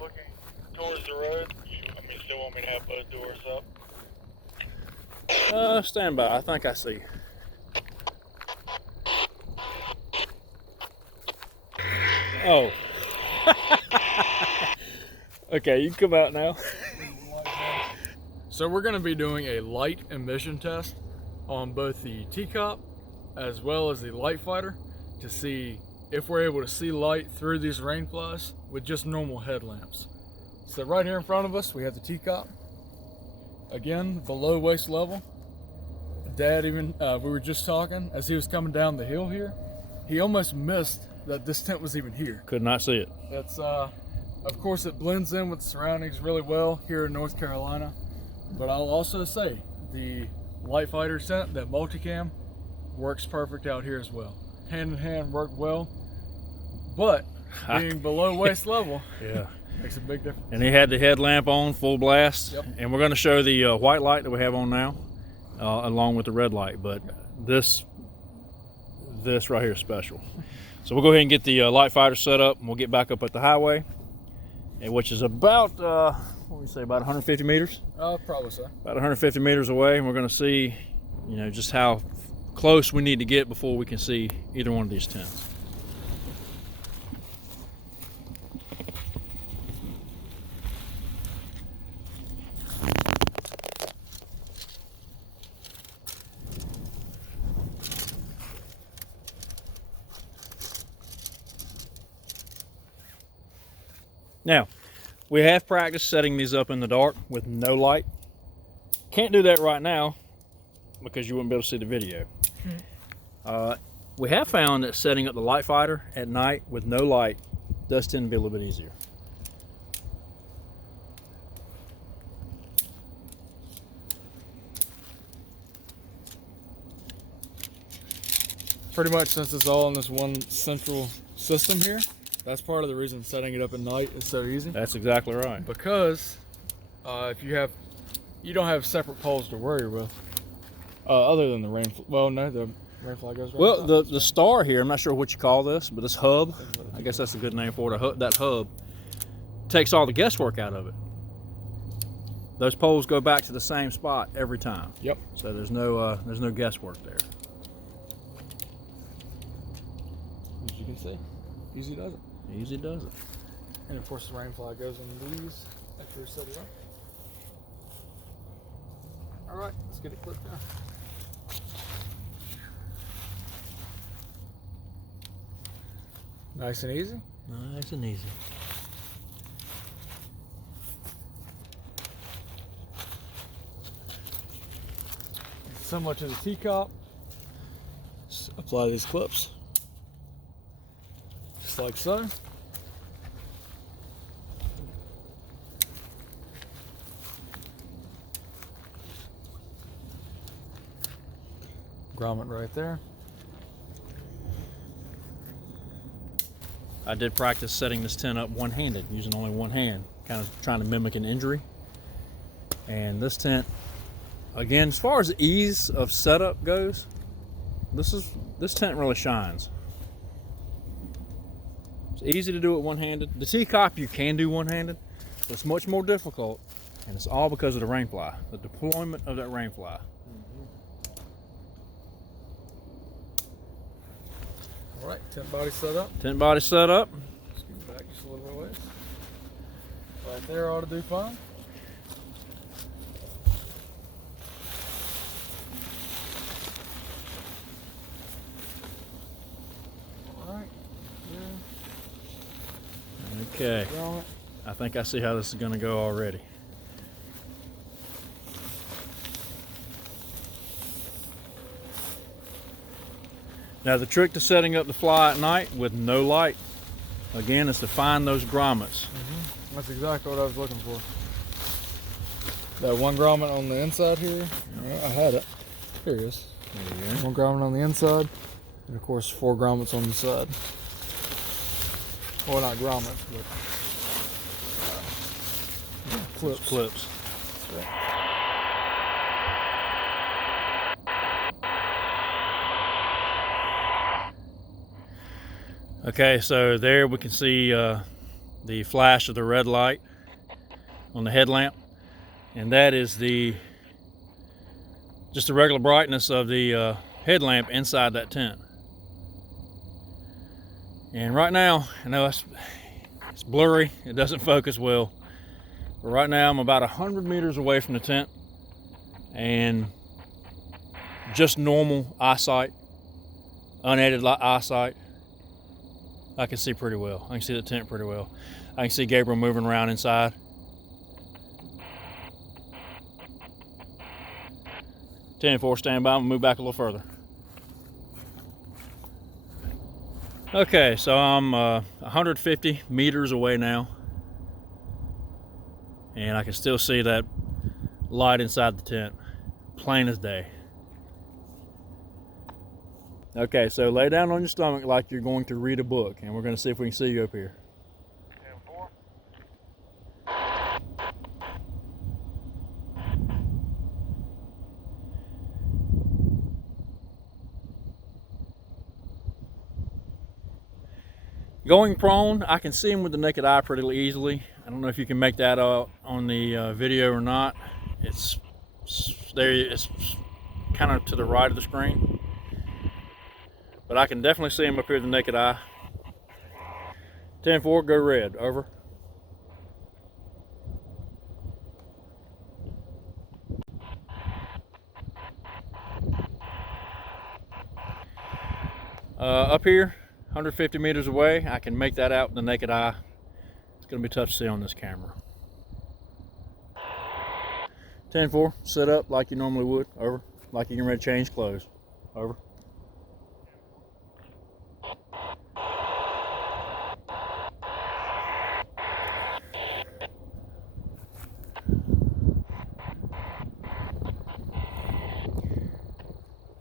Looking towards the road. You still want me to have both doors up? Stand by. I think I see you. Oh. Okay, you can come out now. So we're going to be doing a light emission test on both the TCOP as well as the LiteFighter to see if we're able to see light through these Rainflies with just normal headlamps. So right here in front of us we have the TCOP. Again, below waist level. Dad even, we were just talking, as he was coming down the hill here, he almost missed that this tent was even here. Could not see it. That's, of course it blends in with the surroundings really well here in North Carolina. But I'll also say the LiteFighter tent, that multicam, works perfect out here as well. Hand in hand work well, but being below waist level, Yeah. makes a big difference. And he had the headlamp on full blast. Yep. And we're going to show the white light that we have on now, along with the red light. But this right here is special. So we'll go ahead and get the LiteFighter set up, and we'll get back up at the highway and which is about what do we say, about 150 meters. Probably so. About 150 meters away, and we're going to see, you know, just how close we need to get before we can see either one of these tents. Now, we have practiced setting these up in the dark with no light. Can't do that right now because you wouldn't be able to see the video. We have found that setting up the LiteFighter at night with no light does tend to be a little bit easier. Pretty much, since it's all in this one central system here, that's part of the reason setting it up at night is so easy. That's exactly right. Because if you don't have separate poles to worry with, other than the Rainfly. Well, no, the Rainfly goes right. Well, the star here, I'm not sure what you call this, but this hub, I guess that's a good name for it. That hub takes all the guesswork out of it. Those poles go back to the same spot every time. Yep. So there's no guesswork there. As you can see, easy does it. Easy does it. And of course, the Rainfly goes in these after you set it up. All right, let's get it clipped down. Nice and easy. Nice and easy. Similar to the TCOP. Just apply these clips. Just like so. Grommet right there. I did practice setting this tent up one-handed, using only one hand, kind of trying to mimic an injury. And this tent, again, as far as ease of setup goes, this tent really shines. It's easy to do it one-handed. The TCOP you can do one-handed, but it's much more difficult, and it's all because of the Rainfly, the deployment of that Rainfly. All right, tent body set up. Tent body set up. Scoot back just a little bit ways. Right there ought to do fine. All right. Yeah. Okay. I think I see how this is going to go already. Now the trick to setting up the fly at night with no light, again, is to find those grommets. That's exactly what I was looking for. That one grommet on the inside here, yeah, I had it. Here it is. There you go. One grommet on the inside, and of course 4 grommets on the side. Well, not grommets, but clips. Clips. Okay, so there we can see the flash of the red light on the headlamp, and that is just the regular brightness of the headlamp inside that tent. And right now, I know it's blurry, it doesn't focus well, but right now I'm about 100 meters away from the tent, and just normal eyesight, unaided eyesight, I can see pretty well. I can see the tent pretty well. I can see Gabriel moving around inside. 10-4, stand by. I'm gonna move back a little further. Okay, so I'm 150 meters away now, and I can still see that light inside the tent, plain as day. Okay, so lay down on your stomach like you're going to read a book, and we're going to see if we can see you up here. 10-4. Going prone, I can see him with the naked eye pretty easily. I don't know if you can make that out on the video or not. It's there. It's kind of to the right of the screen, but I can definitely see him up here with the naked eye. 10-4, go red. Over. Up here, 150 meters away, I can make that out with the naked eye. It's going to be tough to see on this camera. 10-4, sit up like you normally would. Over. Like you're getting ready to change clothes. Over.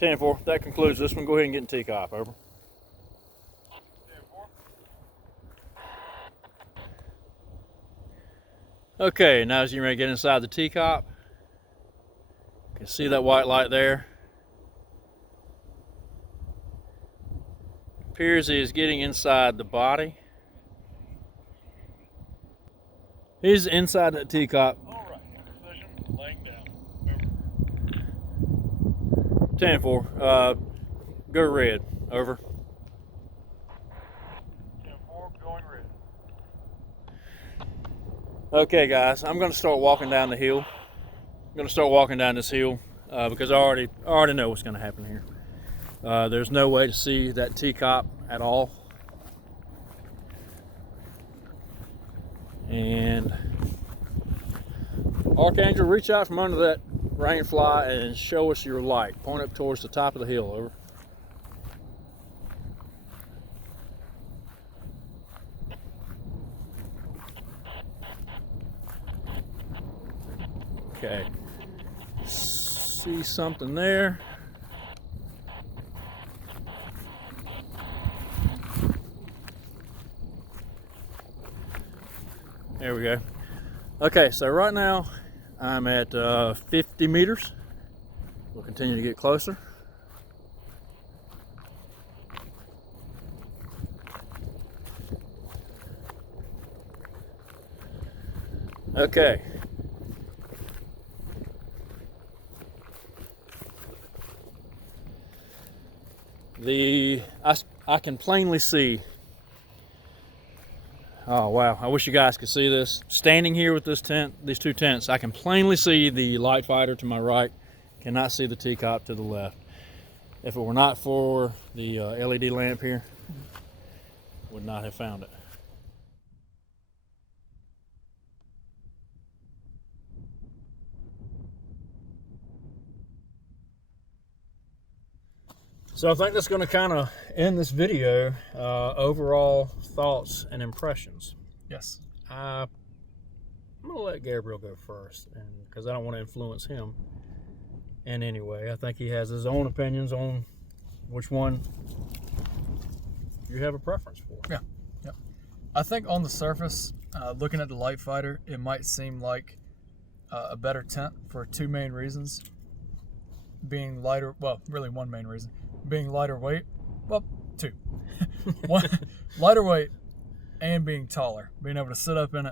(10-4). That concludes this one. Go ahead and get in TCOP. Over. Okay, now as you're ready to get inside the TCOP, you can see that white light there. Appears he is getting inside the body. He's inside that TCOP. Alright, position, laying down. 10-4, go red. Over. 10-4, going red. Okay guys, I'm going to start walking down the hill. I'm going to start walking down this hill because I already know what's going to happen here. There's no way to see that TCOP at all. And Archangel, reach out from under that Rainfly and show us your light. Point up towards the top of the hill. Over. Okay. See something there? There we go. Okay, so right now I'm at 50 meters. We'll continue to get closer. Okay. I can plainly see. Oh wow, I wish you guys could see this. Standing here with this tent, these two tents, I can plainly see the LiteFighter to my right, cannot see the TCOP to the left. If it were not for the LED lamp here, would not have found it. So I think that's going to kind of end this video. Overall thoughts and impressions. Yes. I'm going to let Gabriel go first, and because I don't want to influence him in any way. I think he has his own opinions on which one you have a preference for. Yeah. I think on the surface, looking at the LiteFighter, it might seem like a better tent for two main reasons. Being lighter, well, really one main reason. Being lighter weight, well, two. One, lighter weight and being taller. Being able to sit up in it,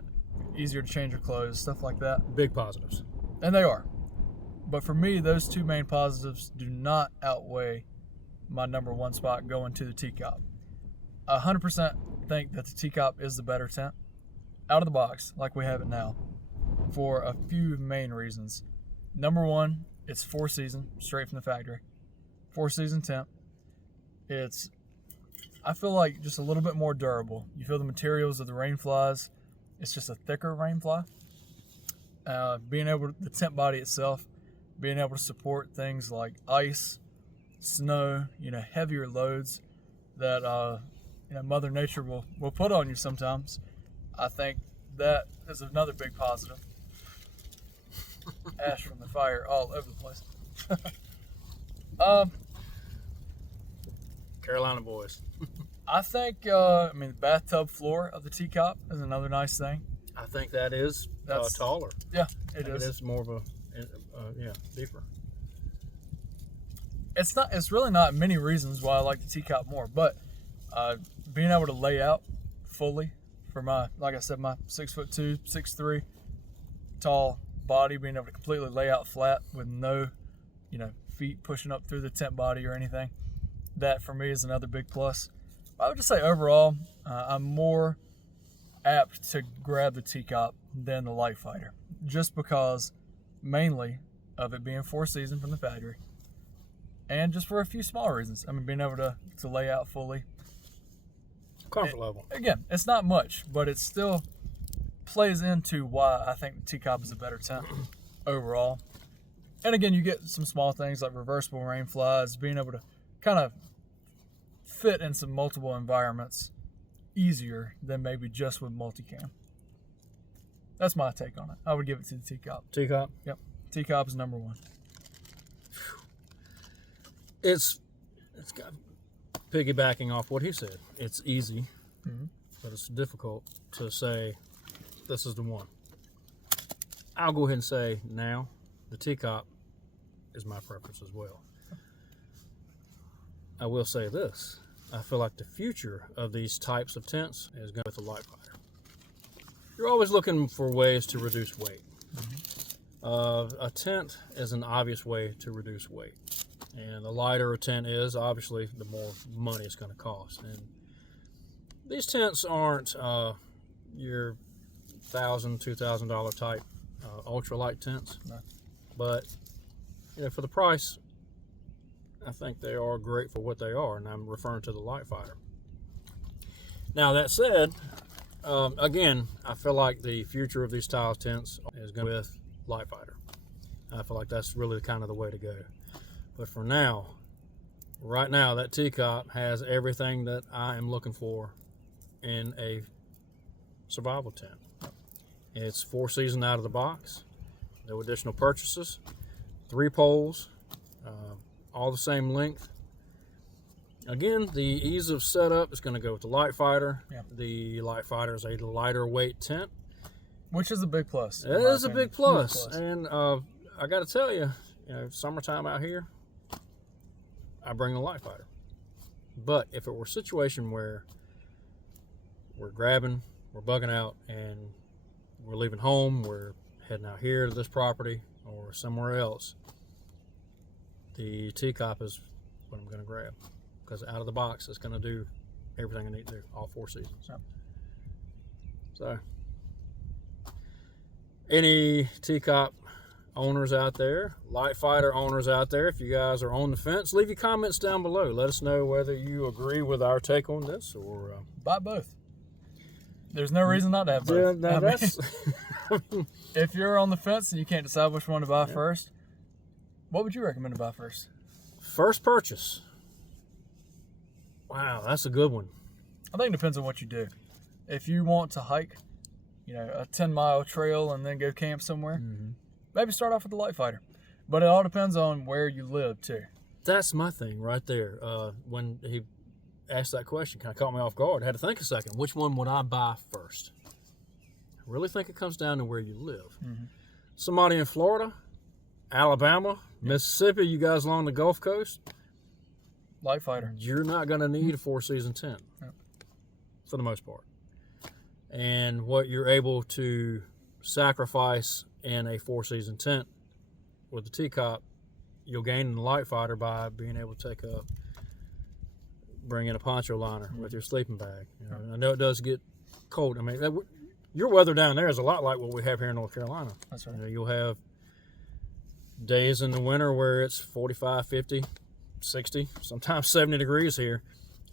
easier to change your clothes, stuff like that. Big positives. And they are. But for me, those two main positives do not outweigh my number one spot going to the TCOP. 100% think that the TCOP is the better tent out of the box, like we have it now, for a few main reasons. Number one, it's 4-season, straight from the factory. 4-season tent. I feel like just a little bit more durable. You feel the materials of the Rainflies. It's just a thicker Rainfly. The tent body itself, being able to support things like ice, snow, heavier loads that Mother Nature will put on you sometimes. I think that is another big positive. Ash from the fire all over the place. Carolina boys. I think, the bathtub floor of the TCOP is another nice thing. I think that is taller. Yeah, it is. It is more of a, deeper. It's really not many reasons why I like the TCOP more, but being able to lay out fully for my, like I said, my 6'2", 6'3", tall body, being able to completely lay out flat with no, feet pushing up through the tent body or anything. That for me is another big plus. I would just say overall, I'm more apt to grab the TCOP than the LiteFighter, just because mainly of it being 4-season from the factory, and just for a few small reasons. I mean, being able to lay out fully. Comfort level. Again, it's not much, but it still plays into why I think the TCOP is a better tent overall. And again, you get some small things like reversible Rainflies, being able to kind of fit in some multiple environments easier than maybe just with multicam. That's my take on it. I would give it to the TCOP. TCOP? Yep. TCOP is number one. It's got, piggybacking off what he said, it's easy, but it's difficult to say this is the one. I'll go ahead and say now the TCOP is my preference as well. I will say this. I feel like the future of these types of tents is going with the LiteFighter. You're always looking for ways to reduce weight. A tent is an obvious way to reduce weight. And the lighter a tent is, obviously, the more money it's going to cost. And these tents aren't your $1,000, $2,000 type ultralight tents. No. But for the price, I think they are great for what they are, and I'm referring to the LiteFighter. Now, that said, again, I feel like the future of these style tents is going with LiteFighter. I feel like that's really kind of the way to go. But for now, right now, that TCOP has everything that I am looking for in a survival tent. It's 4-season out of the box, no additional purchases, 3 poles, all the same length. Again, the ease of setup is going to go with the LiteFighter. Yeah. The LiteFighter is a lighter weight tent. Which is a big plus. It is a big plus. And I got to tell you, summertime out here, I bring the LiteFighter. But if it were a situation where we're grabbing, we're bugging out, and we're leaving home, we're heading out here to this property or somewhere else, the TCOP is what I'm going to grab, because out of the box it's going to do everything I need to do, all 4 seasons. Yep. So, any TCOP owners out there, LiteFighter owners out there, if you guys are on the fence, leave your comments down below. Let us know whether you agree with our take on this or buy both. There's no reason not to have both. Yeah, that's if you're on the fence and you can't decide which one to buy first, what would you recommend to buy first? First purchase. Wow, that's a good one. I think it depends on what you do. If you want to hike, a 10-mile trail and then go camp somewhere, maybe start off with the LiteFighter. But it all depends on where you live too. That's my thing right there. When he asked that question, kind of caught me off guard. I had to think a second. Which one would I buy first? I really think it comes down to where you live. Somebody in Florida, Alabama, Mississippi, you guys along the Gulf Coast, LiteFighter. you're not going to need a 4-season tent for the most part. And what you're able to sacrifice in a 4-season tent with the TCOP, you'll gain in the LiteFighter by being able to bring in a poncho liner with your sleeping bag. I know it does get cold. I mean, your weather down there is a lot like what we have here in North Carolina. That's right. You'll have days in the winter where it's 45, 50, 60, sometimes 70 degrees here.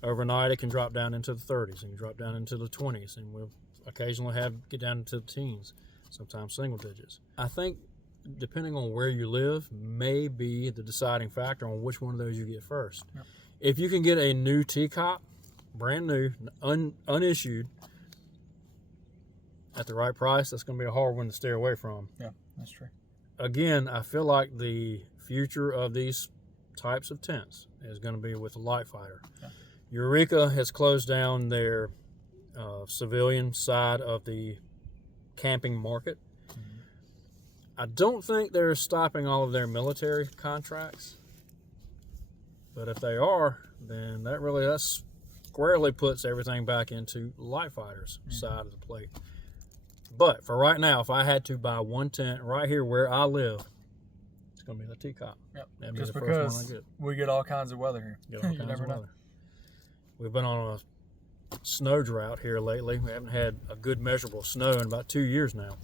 Overnight, it can drop down into the 30s and drop down into the 20s, and we'll occasionally get down into the teens, sometimes single digits. I think depending on where you live may be the deciding factor on which one of those you get first. Yep. If you can get a new TCOP, brand new, unissued, at the right price, that's going to be a hard one to stay away from. Yeah, that's true. Again, I feel like the future of these types of tents is going to be with the LiteFighter. Yeah. Eureka has closed down their civilian side of the camping market. I don't think they're stopping all of their military contracts, but if they are, then that's squarely puts everything back into LiteFighter's side of the plate. But for right now, if I had to buy one tent right here where I live, it's going to be the TCOP. Yep. That'd be Just the first one I because get. we get all kinds of weather here. Get all You kinds never of know. weather. We've been on a snow drought here lately. We haven't had a good measurable snow in about 2 years now.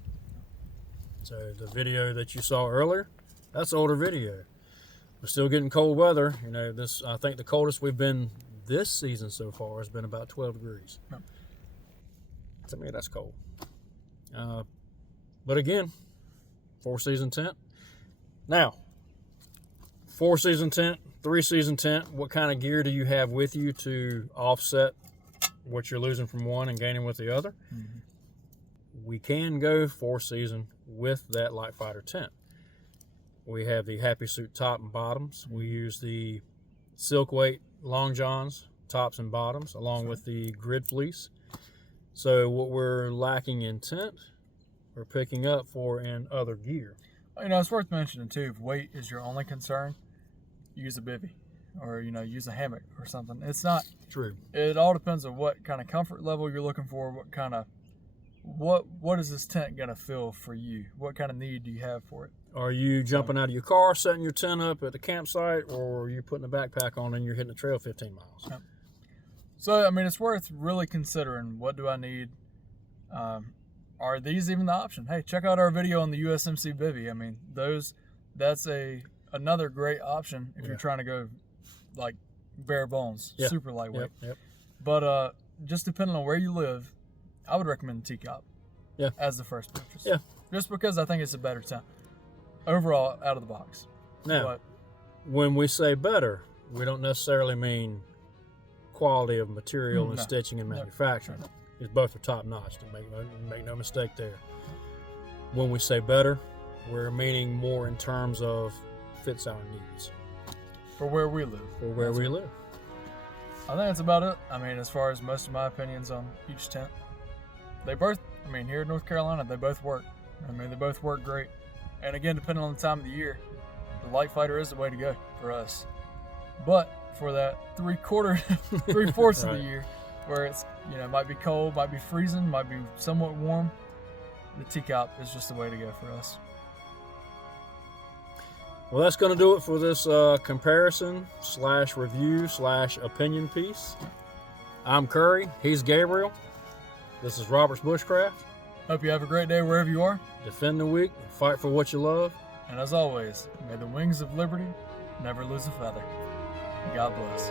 So the video that you saw earlier, that's older video. We're still getting cold weather. You know, this, I think the coldest we've been this season so far has been about 12 degrees. Yep. To me, that's cold. But again, 4-season tent. Now, 4-season tent, 3-season tent, what kind of gear do you have with you to offset what you're losing from one and gaining with the other? Mhm. We can go 4-season with that LiteFighter tent. We have the Happy Suit top and bottoms. We use the Silk Weight long johns, tops and bottoms, along with the grid fleece. So what we're lacking in tent, we're picking up for in other gear. You know, it's worth mentioning too, if weight is your only concern, use a bivvy or, you know, use a hammock or something. It's not, True. it all depends on what kind of comfort level you're looking for, what kind of, what is this tent going to fill for you? What kind of need do you have for it? Are you jumping out of your car, setting your tent up at the campsite, or are you putting a backpack on and you're hitting the trail 15 miles? Yep. So, I mean, it's worth really considering, what do I need? Are these even the option? Hey, check out our video on the USMC bivvy. I mean, that's another great option if you're trying to go like bare bones, super lightweight. Yep. But just depending on where you live, I would recommend the TCOP as the first purchase. Yeah. Just because I think it's a better tent overall out of the box. Now, But, when we say better, we don't necessarily mean quality of material and No. stitching and No. manufacturing. Because both are top notch. To make no mistake there. When we say better, we're meaning more in terms of fits our needs for where we live. for where we live. I think that's about it. I mean, as far as most of my opinions on each tent, they both, I mean, here in North Carolina, they both work. I mean, they both work great. And again, depending on the time of the year, the LiteFighter is the way to go for us. But for that 3/4 of the year, where it's, you know, might be cold, might be freezing, might be somewhat warm, the TCOP is just the way to go for us. Well, that's going to do it for this comparison / review / opinion piece. I'm Curry. He's Gabriel. This is Robert's Bushcraft. Hope you have a great day wherever you are. Defend the weak, fight for what you love. And as always, may the wings of liberty never lose a feather. God bless.